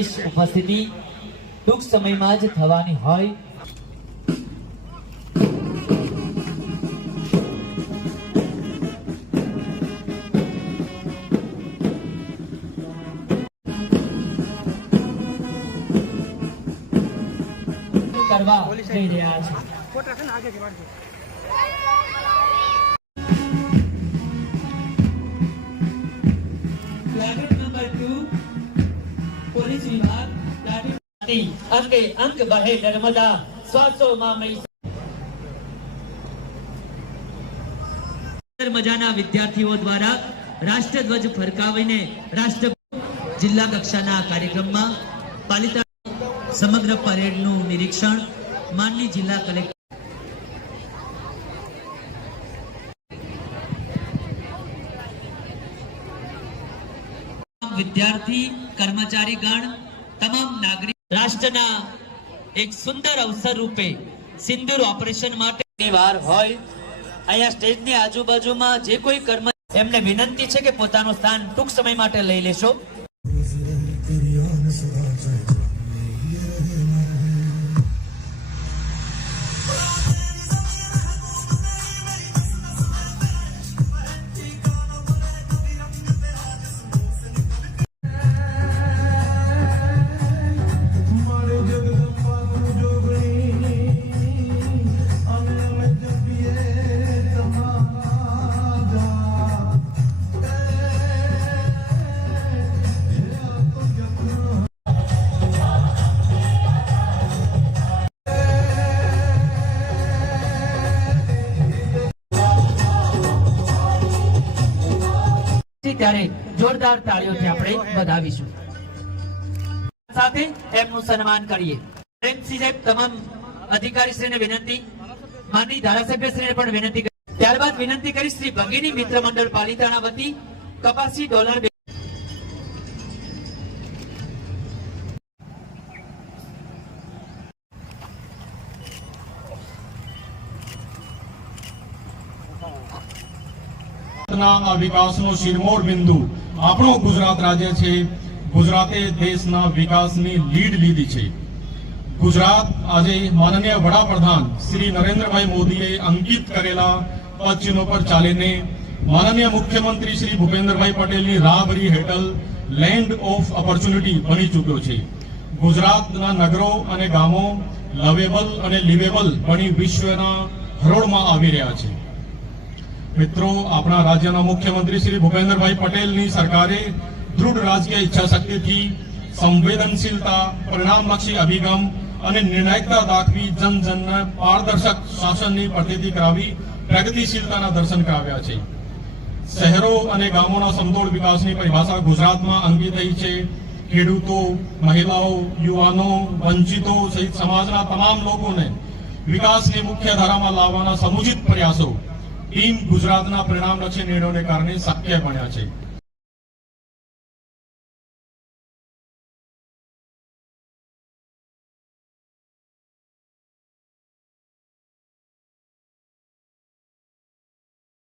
ઉપસ્થિતિ ટૂંક સમયમાં જ થવાની હોય કરવા જઈ રહ્યા છે. પોલીસ વિભાગ અંગે અંગ બહે નર્મદા સ્વાસો માં મજાના વિદ્યાર્થીઓ દ્વારા રાષ્ટ્રધ્વજ ફરકાવીને રાષ્ટ્ર જિલ્લા કક્ષાના કાર્યક્રમમાં પાલિતા સમગ્ર પરેડનું નિરીક્ષણ માનની જિલ્લા કલેક્ટર વિદ્યાર્થી કર્મચારીગણ તમામ નાગરિક રાષ્ટ્રના એક સુંદર અવસર રૂપે સિંદૂર ઓપરેશન માટે વાર હોય અહીંયા સ્ટેજની આજુબાજુમાં જે કોઈ એમને વિનંતી છે કે પોતાનું સ્થાન ટૂંક સમય માટે લઈ લેશો. ત્યારે જોરદાર તાળીઓથી આપણે વધાવીશું. સાથે એમનું સન્માન કરીએ. તમામ અધિકારીશ્રીને વિનંતી, માનની ધારાસભ્યશ્રીને પણ વિનંતી કરી, ત્યારબાદ વિનંતી કરી શ્રી ભગીની મિત્ર મંડળ પાલિતાણા વતી કપાસી ડોલર વિકાસનો શિરમોર બિંદુ આપણો ગુજરાત રાજ્ય છે. ગુજરાતે દેશના વિકાસની લીડ લીધી છે. ગુજરાત આજે માનનીય વડાપ્રધાન શ્રી નરેન્દ્રભાઈ મોદીએ અંકિત કરેલા પદચિહ્નો પર ચાલીને માનનીય મુખ્યમંત્રી શ્રી ભૂપેન્દ્રભાઈ પટેલની રાહબરી હેઠળ લેન્ડ ઓફ ઓપોર્ચ્યુનિટી બની ચૂક્યો છે. ગુજરાતના નગરો અને ગામો લવેબલ અને લિવેબલ બની વિશ્વના હરોળમાં આવી રહ્યા છે. મિત્રો, આપણા રાજ્યના મુખ્યમંત્રી શ્રી ભૂપેન્દ્રભાઈ પટેલની સરકારે દૃઢ રાજકીય ઈચ્છાશક્તિથી સંવેદનશીલતા, પરિણામલક્ષી અભિગમ અને નિર્ણાયકતા દાખવી જનજનને પારદર્શક શાસનની પ્રતીતિ કરાવી પ્રગતિશીલતાના દર્શન કરાવ્યા છે. શહેરો અને ગામોના સમતોલ વિકાસની પરિભાષા ગુજરાતમાં અંકિત થઈ છે. ખેડૂતો, મહિલાઓ, યુવાનો, વંચિતો સહિત સમાજના તમામ લોકોને વિકાસની મુખ્ય ધારામાં લાવવાના સમુચિત પ્રયાસો ટીમ ગુજરાતના પરિણામલક્ષી નિર્ણયોને કારણે શક્ય બન્યા છે.